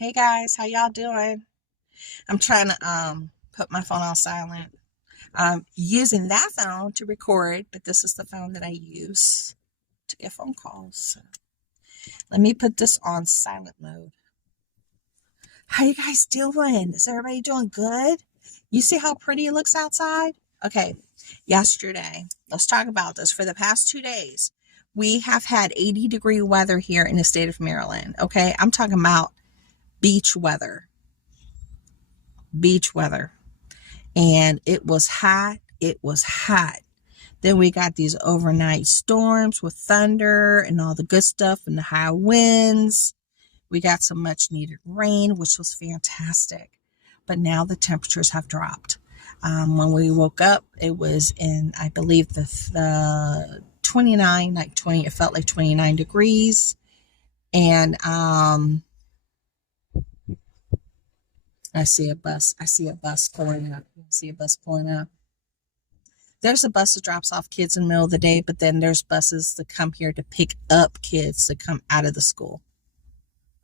Hey guys, how y'all doing? I'm trying to put my phone on silent. I'm using that phone to record, but this is the phone that I use to get phone calls. So let me put this on silent mode. How you guys doing? Is everybody doing good? You see how pretty it looks outside? Okay, yesterday, let's talk about this. For the past 2 days, we have had 80-degree weather here in the state of Maryland. Okay, I'm talking about beach weather. Beach weather. And it was hot. It was hot. Then we got these overnight storms with thunder and all the good stuff and the high winds. We got some much needed rain, which was fantastic. But now the temperatures have dropped. When we woke up, it was in, I believe, the 29, like 20, it felt like 29 degrees. And I see a bus. I see a bus pulling up. I see a bus pulling up. There's a bus that drops off kids in the middle of the day, but then there's buses that come here to pick up kids that come out of the school.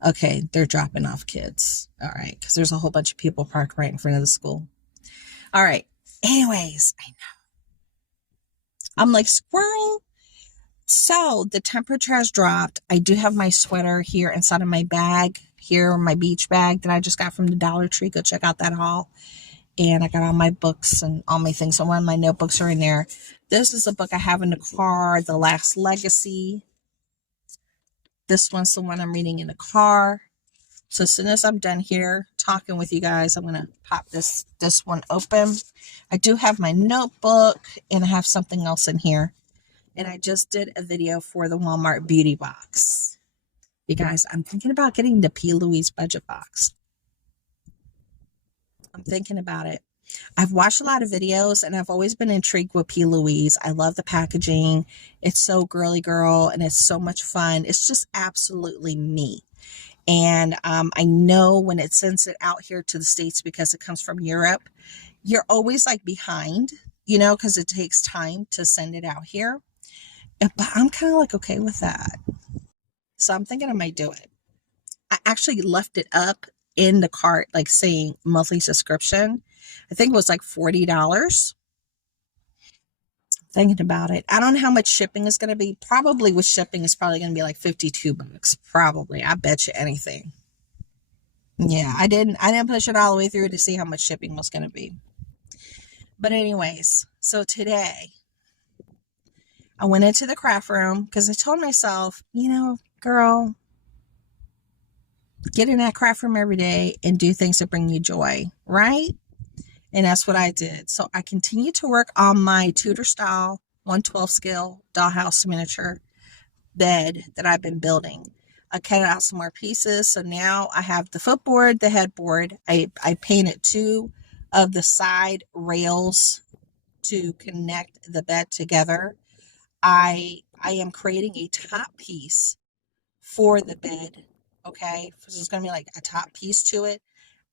Okay, they're dropping off kids. All right, because there's a whole bunch of people parked right in front of the school. All right. Anyways, I know. I'm like, squirrel. So the temperature has dropped. I do have my sweater here inside of my bag, here, my beach bag that I just got from the Dollar Tree. Go check out that haul. And I got all my books and all my things. So one of my notebooks are in there. This is a book I have in the car, The Last Legacy. This one's the one I'm reading in the car. So as soon as I'm done here talking with you guys, I'm going to pop this one open. I do have my notebook and I have something else in here. And I just did a video for the Walmart beauty box. You guys, I'm thinking about getting the P. Louise budget box. I'm thinking about it. I've watched a lot of videos and I've always been intrigued with P. Louise. I love the packaging. It's so girly girl and it's so much fun. It's just absolutely me. And I know when it sends it out here to the States because it comes from Europe, you're always like behind, because it takes time to send it out here. But I'm kind of like okay with that. So I'm thinking I might do it. I actually left it up in the cart, like saying monthly subscription. I think it was like $40. Thinking about it. I don't know how much shipping is going to be. Probably with shipping, it's probably going to be like $52. Probably. I bet you anything. Yeah, I didn't push it all the way through to see how much shipping was going to be. But anyways, so today I went into the craft room because I told myself, girl, get in that craft room every day and do things that bring you joy, right? And that's what I did. So I continued to work on my Tudor style 112 scale dollhouse miniature bed that I've been building. I cut out some more pieces. So now I have the footboard, the headboard. I painted 2 of the side rails to connect the bed together. I am creating a top piece for the bed. Okay. So there's going to be like a top piece to it.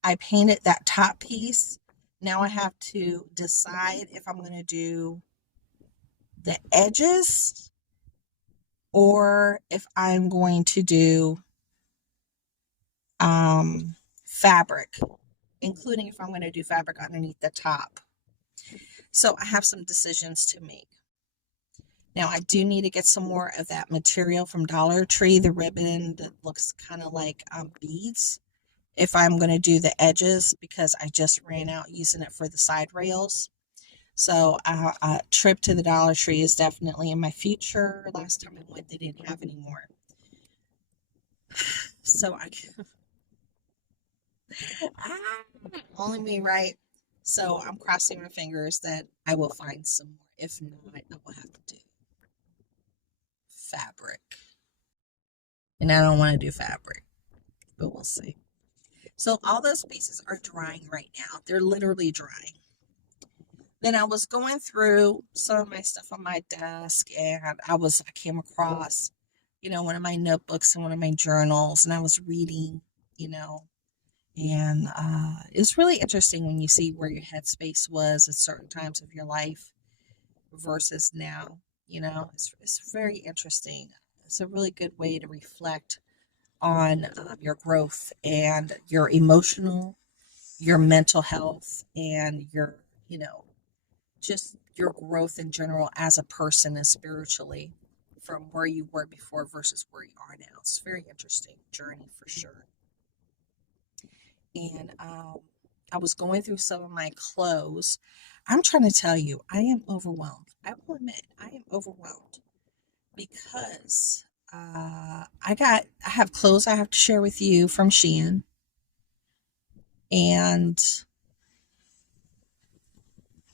I painted that top piece. Now I have to decide if I'm going to do the edges or if I'm going to do fabric, including if I'm going to do fabric underneath the top. So I have some decisions to make. Now I do need to get some more of that material from Dollar Tree, the ribbon that looks kind of like beads, if I'm going to do the edges, because I just ran out using it for the side rails. So a trip to the Dollar Tree is definitely in my future. Last time I went, they didn't have any more. So only me, right? So I'm crossing my fingers that I will find some more. If not, I will have to do fabric. And I don't want to do fabric, but we'll see. So all those pieces are drying right now. They're literally drying. Then I was going through some of my stuff on my desk and I came across, one of my notebooks and one of my journals, and I was reading, and it's really interesting when you see where your headspace was at certain times of your life versus now. It's very interesting. It's a really good way to reflect on your growth and your emotional, your mental health, and your, just your growth in general as a person and spiritually from where you were before versus where you are now. It's a very interesting journey for sure. And I was going through some of my clothes. I'm trying to tell you, I am overwhelmed. I will admit, I am overwhelmed because I have clothes I have to share with you from Shein, and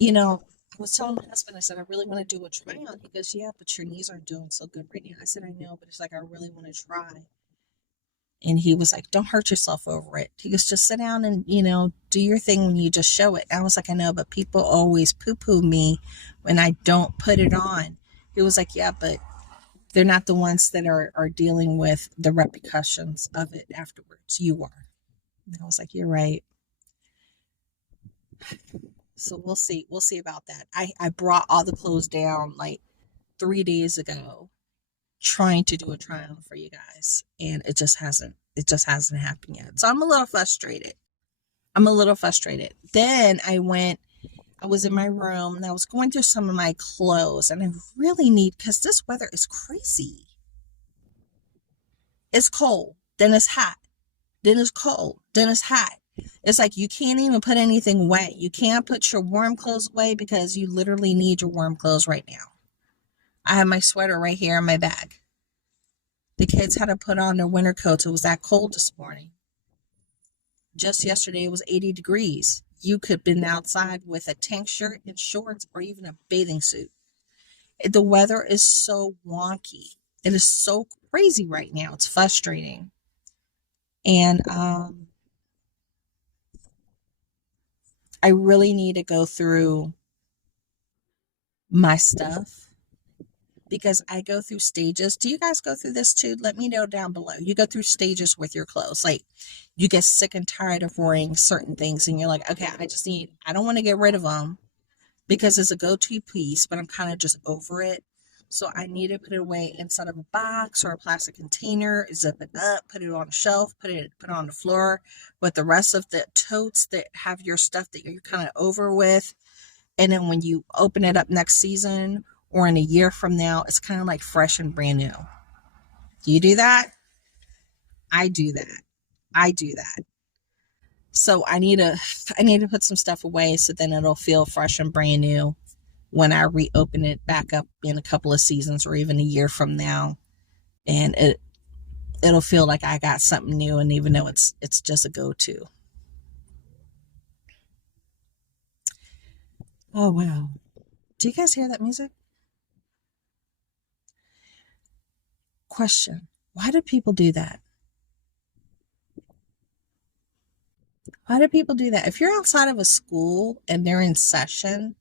I was telling my husband, I said, I really want to do a try on. He goes, yeah, but your knees aren't doing so good right now. I said, I know, but it's like, I really want to try. And he was like, don't hurt yourself over it. He goes, just sit down and, do your thing when you just show it. I was like, I know, but people always poo poo me when I don't put it on. He was like, yeah, but they're not the ones that are dealing with the repercussions of it afterwards. You are. And I was like, you're right. So we'll see. We'll see about that. I brought all the clothes down like 3 days ago, trying to do a try on for you guys, and it just hasn't happened yet. So I'm a little frustrated. Then I was in my room and I was going through some of my clothes, and I really need, because this weather is crazy. It's cold, then it's hot, then it's cold, then it's hot. It's like you can't even put anything away. You can't put your warm clothes away because you literally need your warm clothes right now. I have my sweater right here in my bag. The kids had to put on their winter coats. It was that cold this morning. Just yesterday, it was 80 degrees. You could have been outside with a tank shirt and shorts or even a bathing suit. The weather is so wonky. It is so crazy right now. It's frustrating. And I really need to go through my stuff because I go through stages. Do you guys go through this too? Let me know down below. You go through stages with your clothes. Like you get sick and tired of wearing certain things and you're like, okay, I don't want to get rid of them because it's a go-to piece, but I'm kind of just over it. So I need to put it away inside of a box or a plastic container, zip it up, put it on a shelf, put it on the floor with the rest of the totes that have your stuff that you're kind of over with. And then when you open it up next season or in a year from now, it's kind of like fresh and brand new. Do you do that? I do that. I do that. So I need to put some stuff away so then it'll feel fresh and brand new when I reopen it back up in a couple of seasons or even a year from now. And it'll feel like I got something new, and even though it's just a go-to. Oh wow. Do you guys hear that music? Question. Why do people do that? Why do people do that? If you're outside of a school and they're in session,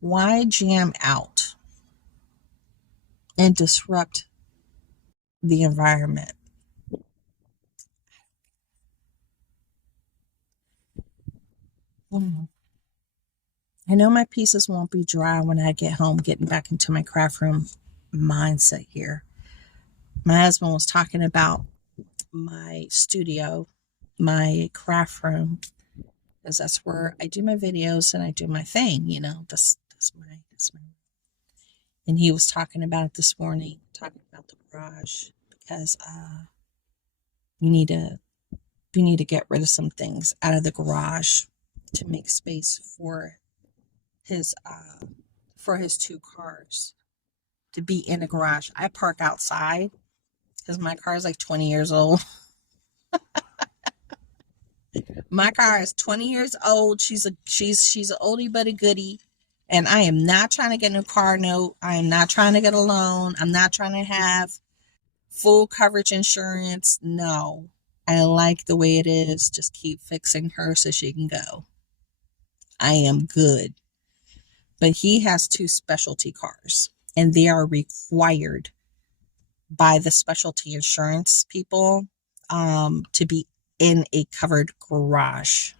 why jam out and disrupt the environment? I know my pieces won't be dry when I get home, getting back into my craft room mindset here. My husband was talking about my studio, my craft room, because that's where I do my videos and I do my thing, that's my and he was talking about it this morning, talking about the garage, because we need to get rid of some things out of the garage to make space his for his two cars to be in the garage. I park outside because my car is like 20 years old. My car is 20 years old. She's an oldie but a goodie. And I am not trying to get a car note. I am not trying to get a loan. I'm not trying to have full coverage insurance. No. I like the way it is. Just keep fixing her so she can go. I am good. But he has two specialty cars, and they are required by the specialty insurance people to be in a covered garage.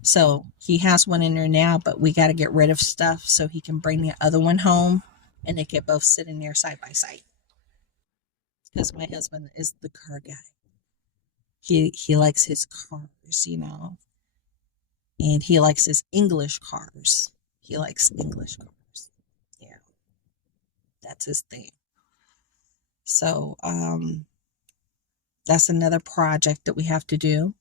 So he has one in there now, but we got to get rid of stuff so he can bring the other one home and they can both sit in there side by side. Because my husband is the car guy. He likes his cars, and he likes his English cars. He likes English cars. Yeah, that's his thing. So, that's another project that we have to do.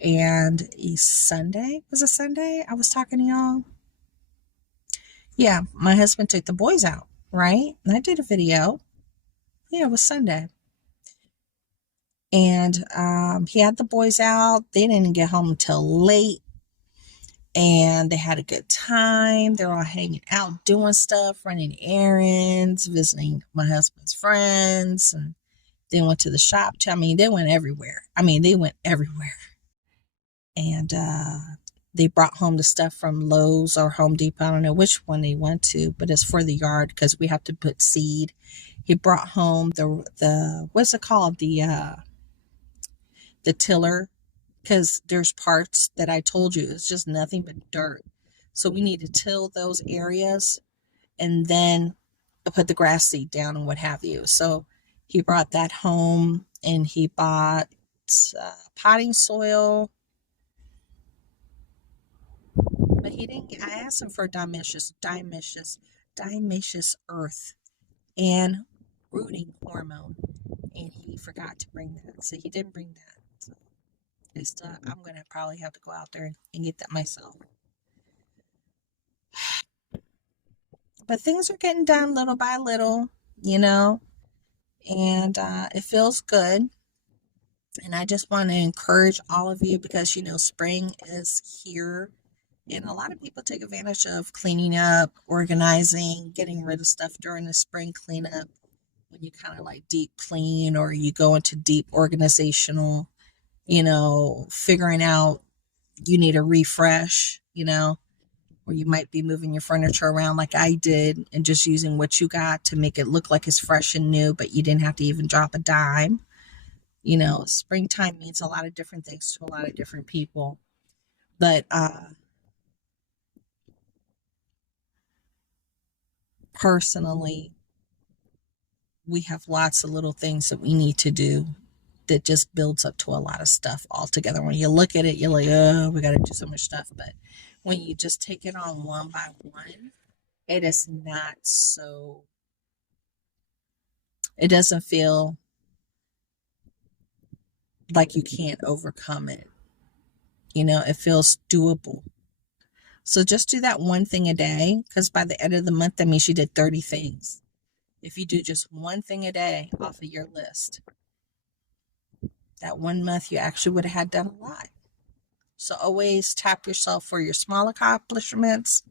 And Sunday, was it Sunday? I was talking to y'all. Yeah, my husband took the boys out, right? And I did a video. Yeah, it was Sunday. And he had the boys out. They didn't get home until late. And they had a good time. They were all hanging out, doing stuff, running errands, visiting my husband's friends. And they went to the shop. I mean, they went everywhere. And they brought home the stuff from Lowe's or Home Depot. I don't know which one they went to, but it's for the yard because we have to put seed. He brought home the what's it called? The tiller, because there's parts that I told you it's just nothing but dirt. So we need to till those areas and then put the grass seed down and what have you. So he brought that home, and he bought potting soil. But he didn't. I asked him for diatomaceous earth and rooting hormone, and he forgot to bring that. So he didn't bring that. So I'm gonna probably have to go out there and get that myself. But things are getting done little by little, and it feels good. And I just want to encourage all of you because spring is here. And a lot of people take advantage of cleaning up, organizing, getting rid of stuff during the spring cleanup when you kind of like deep clean or you go into deep organizational, figuring out you need a refresh, or you might be moving your furniture around like I did and just using what you got to make it look like it's fresh and new, but you didn't have to even drop a dime. Springtime means a lot of different things to a lot of different people. But personally, we have lots of little things that we need to do that just builds up to a lot of stuff altogether. When you look at it, you're like, oh, we got to do so much stuff. But when you just take it on one by one, it is not so, it doesn't feel like you can't overcome it. It feels doable. So just do that one thing a day, because by the end of the month, that means you did 30 things. If you do just one thing a day off of your list, that 1 month you actually would have had done a lot. So always tap yourself for your small accomplishments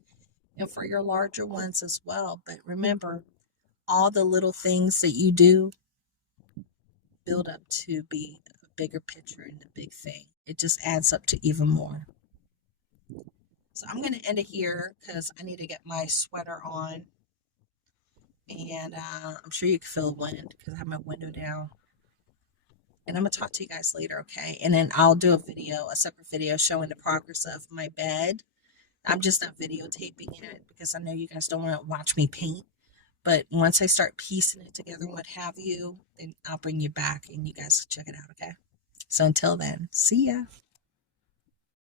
and for your larger ones as well. But remember, all the little things that you do build up to be a bigger picture and a big thing. It just adds up to even more. So I'm going to end it here because I need to get my sweater on. And I'm sure you can feel the wind because I have my window down. And I'm going to talk to you guys later, okay? And then I'll do a separate video showing the progress of my bed. I'm just not videotaping it because I know you guys don't want to watch me paint. But once I start piecing it together and what have you, then I'll bring you back and you guys check it out, okay? So until then, see ya.